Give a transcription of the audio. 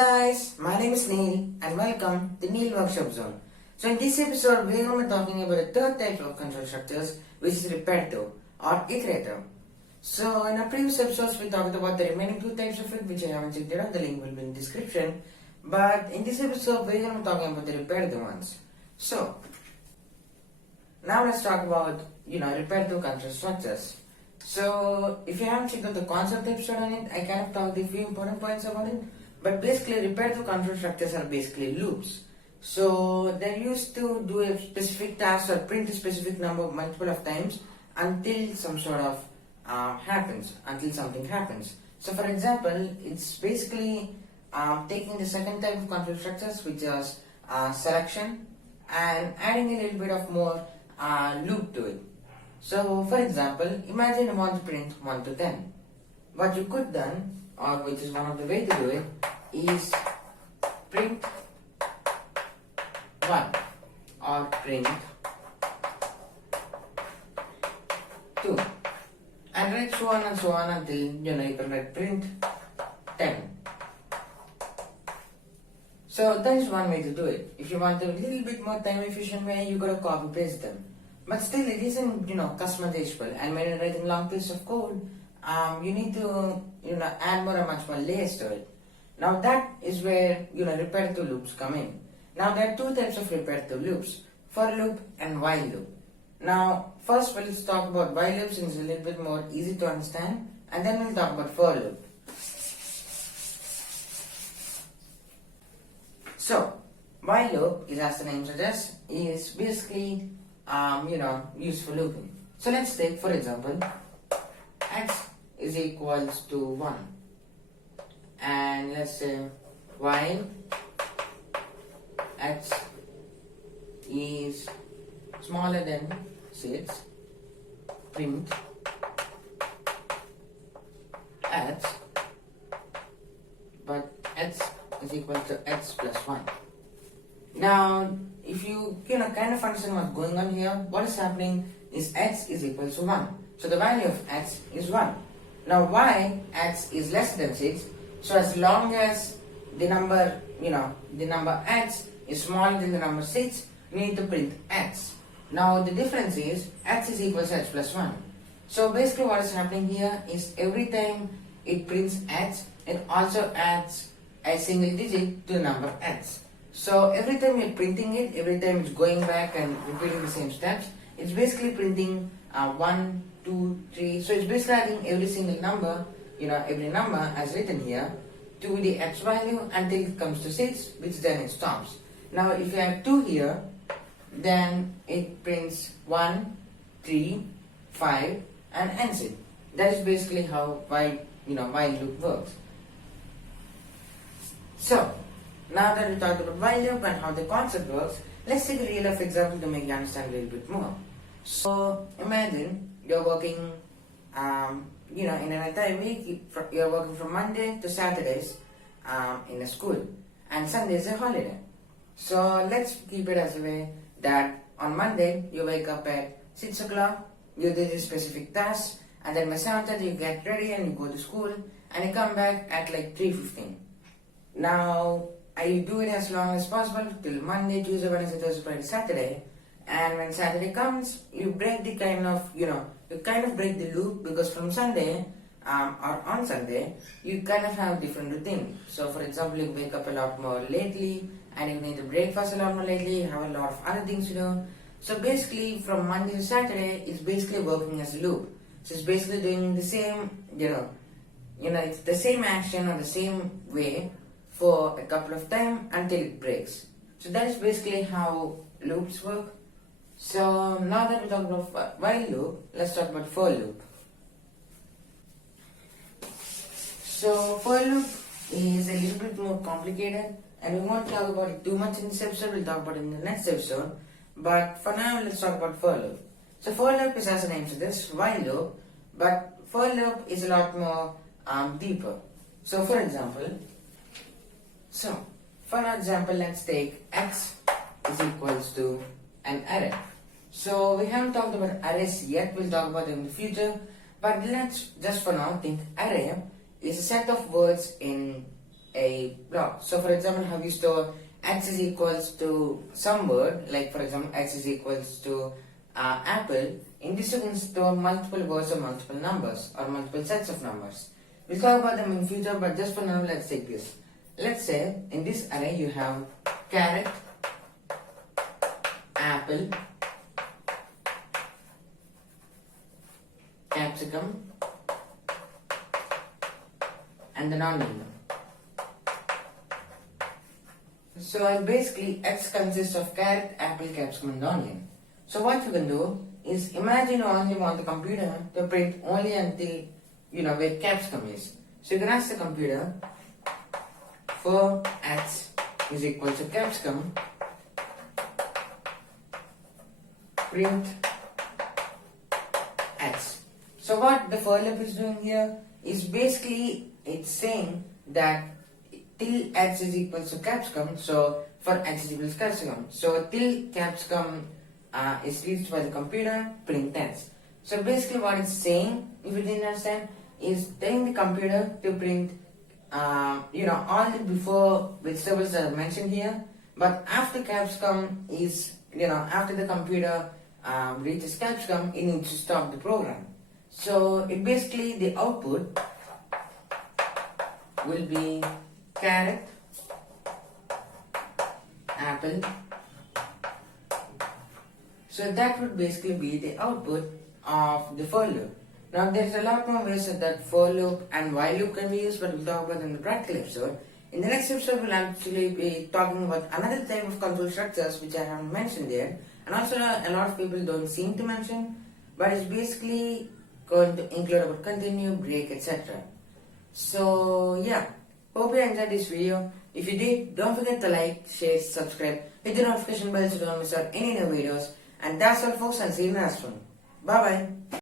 guys, my name is Neil and welcome to NEEL Workshop Zone. So in this episode, we are going to be talking about the third type of control structures, which is repetitive or iterative. So in our previous episodes, we talked about the remaining two types of it, which I haven't checked out. The link will be in the description. But in this episode, we are going to be talking about the repetitive ones. So now let's talk about repetitive control structures. So if you haven't checked out the concept episode on it, I kind of talked a few important points about it. But basically, repetitive control structures are basically loops. So they're used to do a specific task or print a specific number multiple of times until some sort of until something happens. So for example, it's basically taking the second type of control structures, which is selection, and adding a little bit of more loop to it. So for example, imagine you want to print 1 to 10. What you could done, or which is one of the way to do it, is print 1 or print 2 and write so on and so on until you can write print 10. So that is one way to do it. If you want a little bit more time efficient way, you gotta copy paste them. But still it isn't customizable, and when you're writing long pieces of code, you need to add more and much more layers to it. Now that is where repetitive loops come in. Now there are two types of repetitive loops: for loop and while loop. Now first let's talk about while loop, since it's a little bit more easy to understand, and then we'll talk about for loop. So while loop is, as the name suggests, is basically used for looping. So let's take, for example, x is equals to 1, and let's say while x is smaller than 6, print x, but x is equal to x plus 1. Now if you kind of understand what's going on here, what is happening is x is equal to 1. So the value of x is 1. Now why x is less than 6? So as long as the number x is smaller than the number 6, we need to print x. Now the difference is x is equal to x plus 1. So basically what is happening here is every time it prints x, it also adds a single digit to the number x. So every time you're printing it, every time it's going back and repeating the same steps, it's basically printing 1, 2, 3. So it's basically adding every single number, every number as written here, to the x value until it comes to 6, which then it stops. Now if you add 2 here, then it prints 1, 3, 5 and ends it. That is basically how while loop works. So now that we talked about while loop and how the concept works, let's take a real life example to make you understand a little bit more. So imagine you're working, in an entire week, you're working from Monday to Saturdays in a school, and Sunday is a holiday. So let's keep it as a way that on Monday you wake up at 6 o'clock, you do this specific task, and then by 7:30 you get ready and you go to school, and you come back at like 3:15. Now I do it as long as possible till Monday, Tuesday, Wednesday, Thursday, Friday, Saturday. And when Saturday comes, you break the break the loop, because from Sunday or on Sunday, you kind of have different routine. So for example, you wake up a lot more lately, and you need to breakfast a lot more lately, you have a lot of other things to do. So basically from Monday to Saturday, it's basically working as a loop. So it's basically doing the same, it's the same action or the same way for a couple of times until it breaks. So that is basically how loops work. So now that we talked about while loop, let's talk about for loop. So for loop is a little bit more complicated, and we won't talk about it too much in this episode. We'll talk about it in the next episode. But for now, let's talk about for loop. So for loop is, as the name suggests, while loop, but for loop is a lot more deeper. So for example, let's take x is equals to an array. So we haven't talked about arrays yet, we'll talk about them in the future, but let's just for now think array is a set of words in a block. So for example, how you store x is equals to some word, like for example x is equals to apple. In this you can store multiple words or multiple numbers or multiple sets of numbers. We'll talk about them in future, but just for now let's take this. Let's say in this array you have carrot, apple, capsicum, and the onion. So basically x consists of carrot, apple, capsicum, and onion. So what you can do is imagine you only want the computer to print only until where capsicum is. So you can ask the computer for x is equal to capsicum, print x. So what the for loop is doing here is basically it's saying that till x is equal to capsicum, so for x is equal to capsicum, so till capsicum is reached by the computer, print x. So basically what it's saying, if you didn't understand, is telling the computer to print all the before vegetables that are mentioned here, but after capsicum is after the computer reaches capsicum, it needs to stop the program. So it basically the output will be carrot, apple. So that would basically be the output of the for loop. Now there's a lot more ways that for loop and while loop can be used, but we'll talk about in the practical episode. In the next episode, we'll actually be talking about another type of control structures which I haven't mentioned there, and also a lot of people don't seem to mention, but it's basically going to include about continue, break, etc. So yeah, hope you enjoyed this video. If you did, don't forget to like, share, subscribe, hit the notification bell so you don't miss out any new videos. And that's all folks, and see you in the next one. Bye bye.